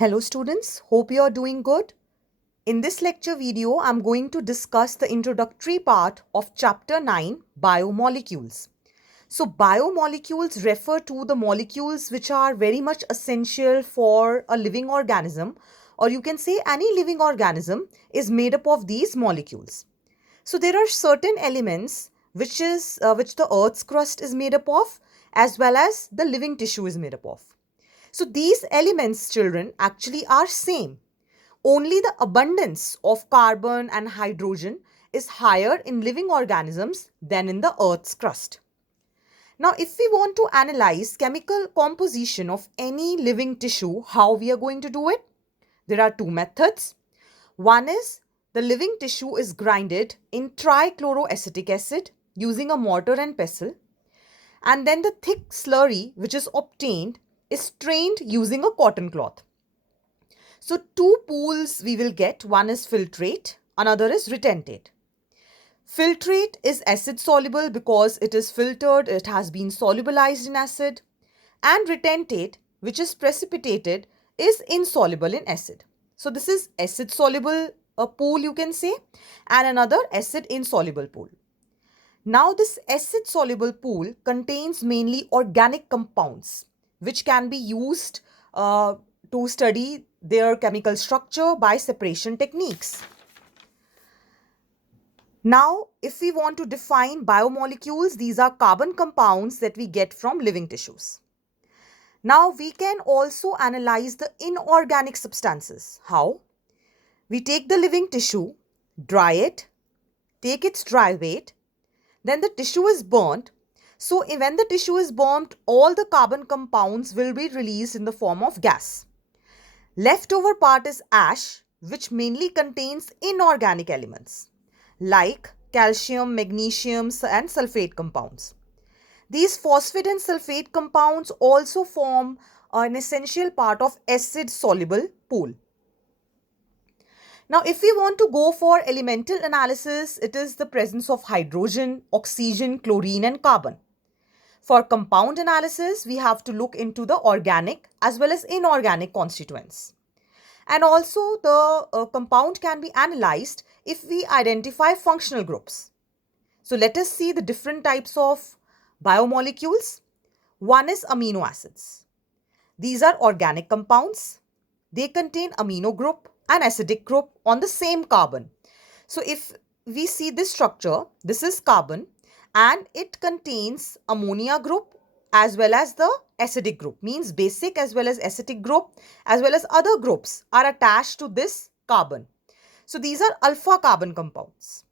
Hello students, hope you are doing good. In this lecture video, I'm going to discuss the introductory part of chapter 9, biomolecules. So biomolecules refer to the molecules which are very much essential for a living organism, or you can say any living organism is made up of these molecules. So there are certain elements which the earth's crust is made up of, as well as the living tissue is made up of. So these elements, children, actually are same. Only the abundance of carbon and hydrogen is higher in living organisms than in the earth's crust. Now, if we want to analyze chemical composition of any living tissue, how we are going to do it? There are two methods. One is the living tissue is grinded in trichloroacetic acid using a mortar and pestle, and then the thick slurry which is obtained is strained using a cotton cloth. So two pools we will get. One is filtrate, another is retentate. Filtrate is acid soluble because it is filtered, it has been solubilized in acid, and retentate, which is precipitated, is insoluble in acid. So this is acid soluble pool, you can say, and another acid insoluble pool. Now this acid soluble pool contains mainly organic compounds which can be used to study their chemical structure by separation techniques. Now, if we want to define biomolecules, these are carbon compounds that we get from living tissues. Now, we can also analyze the inorganic substances. How? We take the living tissue, dry it, take its dry weight, then the tissue is burnt. So, when the tissue is burnt, all the carbon compounds will be released in the form of gas. Leftover part is ash, which mainly contains inorganic elements like calcium, magnesium, and sulfate compounds. These phosphate and sulfate compounds also form an essential part of acid soluble pool. Now, if we want to go for elemental analysis, it is the presence of hydrogen, oxygen, chlorine, and carbon. For compound analysis, we have to look into the organic as well as inorganic constituents. And also, the compound can be analyzed if we identify functional groups. So, let us see the different types of biomolecules. One is amino acids. These are organic compounds. They contain amino group and acidic group on the same carbon. So, if we see this structure, this is carbon and it contains ammonia group as well as the acidic group, means basic as well as acidic group as well as other groups are attached to this carbon. So these are alpha carbon compounds.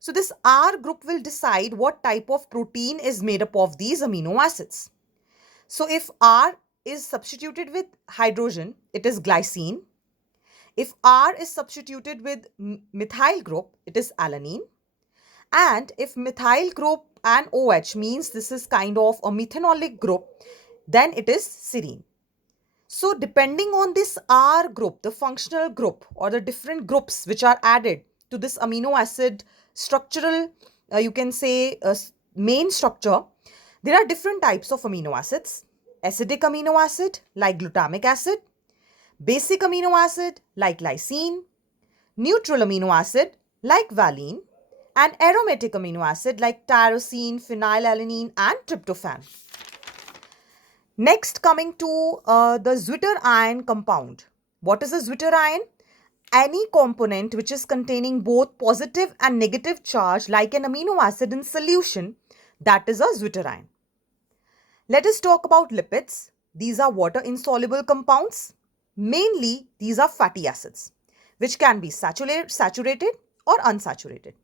So this R group will decide what type of protein is made up of these amino acids. So if R is substituted with hydrogen, it is glycine. If R is substituted with methyl group, it is alanine. And if methyl group and OH, means this is kind of a methanolic group, then it is serine. So depending on this R group, the functional group or the different groups which are added to this amino acid structural, you can say main structure, there are different types of amino acids. Acidic amino acid like glutamic acid, basic amino acid like lysine, neutral amino acid like valine, and aromatic amino acid like tyrosine, phenylalanine, and tryptophan. Next, coming to the zwitterion compound. What is a zwitterion? Any component which is containing both positive and negative charge like an amino acid in solution, that is a zwitterion. Let us talk about lipids. These are water insoluble compounds. Mainly, these are fatty acids, which can be saturated or unsaturated.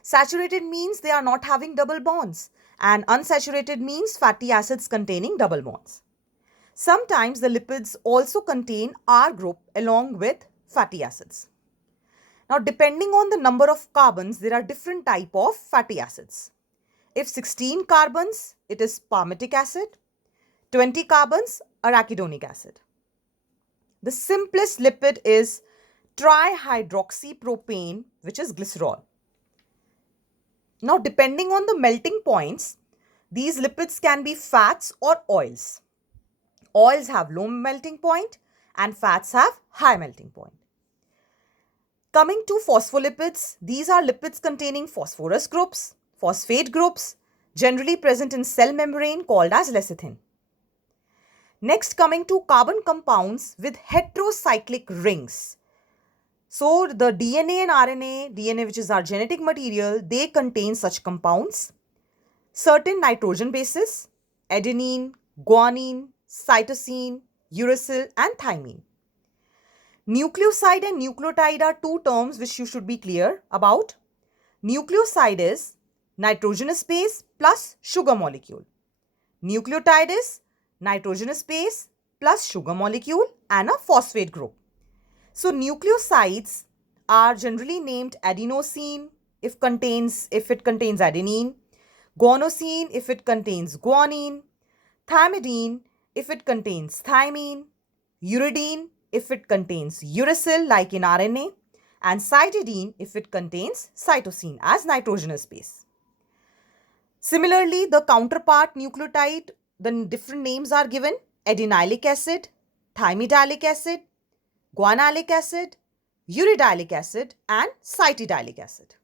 Saturated means they are not having double bonds, and unsaturated means fatty acids containing double bonds. Sometimes the lipids also contain R group along with fatty acids. Now, depending on the number of carbons, there are different type of fatty acids. If 16 carbons, it is palmitic acid. 20 carbons, arachidonic acid. The simplest lipid is trihydroxypropane, which is glycerol. Now, depending on the melting points, these lipids can be fats or oils. Oils have low melting point and fats have high melting point. Coming to phospholipids, these are lipids containing phosphorus groups, phosphate groups, generally present in cell membrane called as lecithin. Next, coming to carbon compounds with heterocyclic rings. So, the DNA and RNA, DNA which is our genetic material, they contain such compounds. Certain nitrogen bases, adenine, guanine, cytosine, uracil and thymine. Nucleoside and nucleotide are two terms which you should be clear about. Nucleoside is nitrogenous base plus sugar molecule. Nucleotide is nitrogenous base plus sugar molecule and a phosphate group. So nucleosides are generally named adenosine if it contains adenine, guanosine if it contains guanine, thymidine if it contains thymine, uridine if it contains uracil like in RNA, and cytidine if it contains cytosine as nitrogenous base. Similarly, the counterpart nucleotide, the different names are given: adenylic acid, thymidalic acid, guanalic acid, uridylic acid and cytidilic acid.